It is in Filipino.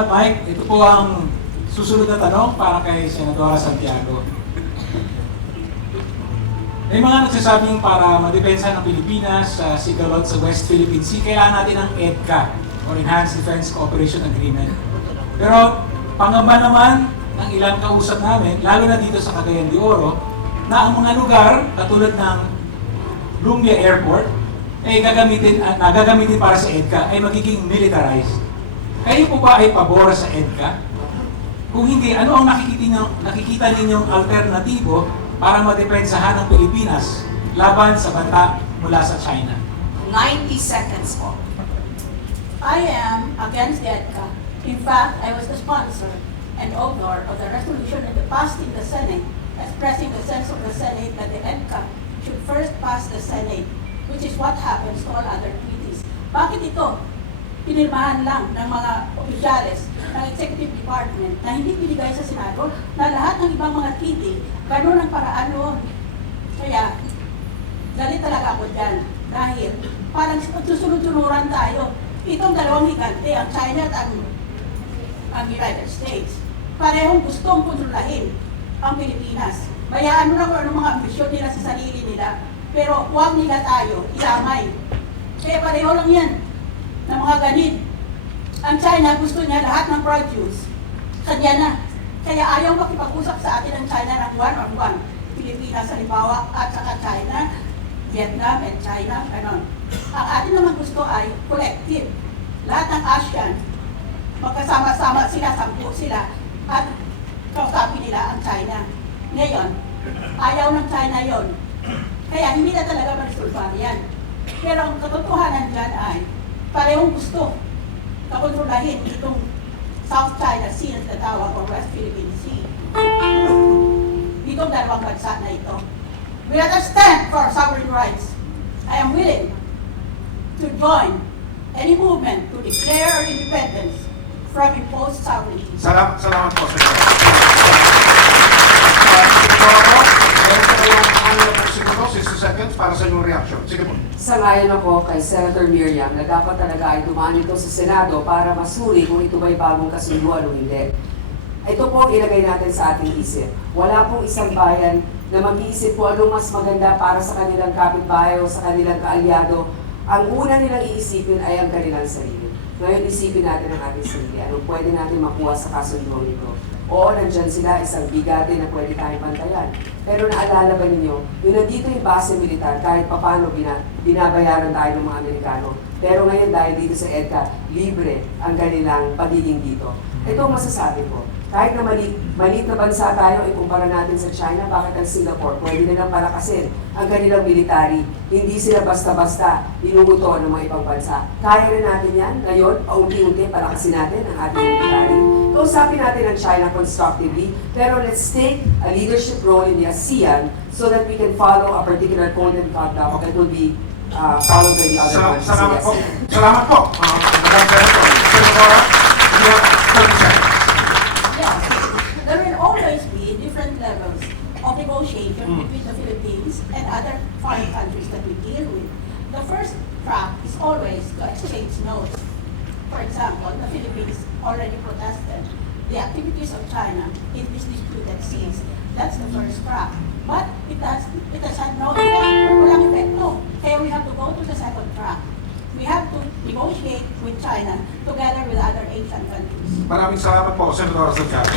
Salamat, Mike. Ito po ang susunod na tanong para kay Senadora Santiago. May mga nagsasabing para madepensa ng Pilipinas sa sigalot sa West Philippine Sea, kailangan natin ng EDCA or Enhanced Defense Cooperation Agreement. Pero pangamba naman ng ilang kausap namin, lalo na dito sa Cagayan de Oro, na ang mga lugar katulad ng Lumbia Airport ay gagamitin para sa EDCA ay magiging militarized. Kayo po ba ay pabor sa EDCA? Kung hindi, ano ang nakikita ninyong alternatibo para madepensahan ang Pilipinas laban sa banta mula sa China? 90 seconds po. I am against the EDCA. In fact, I was the sponsor and author of the resolution that passed in the Senate, expressing the sense of the Senate that the EDCA should first pass the Senate, which is what happens to all other treaties. Bakit ito? Pinirmahan lang ng mga opisyales ng Executive Department na hindi binigay sa Senado na lahat ng ibang mga treaty, ganun ang paraan noon. Kaya, galit talaga ako dyan dahil parang susunod-sunuran tayo. Itong dalawang higante, ang China at ang United States, parehong gustong kontrolahin ang Pilipinas. Bayaan mo na kung anong mga ambisyon nila sa sarili nila, pero huwag nila tayo ilamay. Kaya pareho lang yan ng mga ganit. Ang China gusto niya lahat ng produce. Kanya na. Kaya ayaw makipag-usap sa atin ang China ng one-on-one. Pilipinas, halimbawa, at saka China, Vietnam and China, ganon. Ang atin naman gusto ay collective. Lahat ng ASEAN, magkasama-sama sila, 10 sila, at kausapin nila ang China. Ngayon, ayaw ng China yon. Kaya hindi na talaga marisulbar yan. Pero ang katotohanan dyan ay parehong gusto kakontrolahin itong South China Sea na tatawag o West Philippine Sea. Ditong dalawang bansa na ito. We understand for sovereign rights. I am willing to join any movement to declare our independence from imposed sovereignty. Salamat po, Sir. Meron po 60 seconds para sa inyong reaction. Sige po. Sangayon ako kay Senator Miriam na dapat talaga ay dumaan ito sa Senado para masuri kung ito ba'y bagong kasunduan o hindi. Ito po ang ilagay natin sa ating isip. Wala pong isang bayan na mag-iisip po anong mas maganda para sa kanilang kapitbahay o sa kanilang kaalyado. Ang una nilang iisipin ay ang kanilang sarili. Ngayon isipin natin ang ating sarili. Anong pwede natin makuha sa kasunduan ito? Oo, nandyan sila, isang bigate na pwede tayong pantayan. Pero naalala ba ninyo, yung nandito yung base militar, kahit papano binabayaran tayo ng mga Amerikano. Pero ngayon dahil dito sa EDCA, libre ang kanilang pagiging dito. Ito ang masasabi ko. Kahit na maliit na bansa tayo, ikumpara natin sa China, bakit ang Singapore? Pwede nilang palakasin ang kanilang military. Hindi sila basta-basta inuuto ng mga ibang bansa. Kaya na natin yan. Ngayon, paunti-unti, palakasin natin ang ating military. Kausapin natin ang China constructively, pero let's take a leadership role in the ASEAN so that we can follow a particular code and conduct that will be followed by the other countries. Salamat po. Salamat po. Madam Senator. Senadora, you have 30 seconds. Yes, there will always be different levels of negotiation between the Philippines and other foreign countries that we deal with. The first track is always to exchange notes. For example, the Philippines already protested the activities of China in these disputed seas. That's the first track. But it has had no effect, walang epekto. Kaya we have to go to the second track. We have to negotiate with China together with other Asian countries. Maraming salamat po, Senadora Santiago.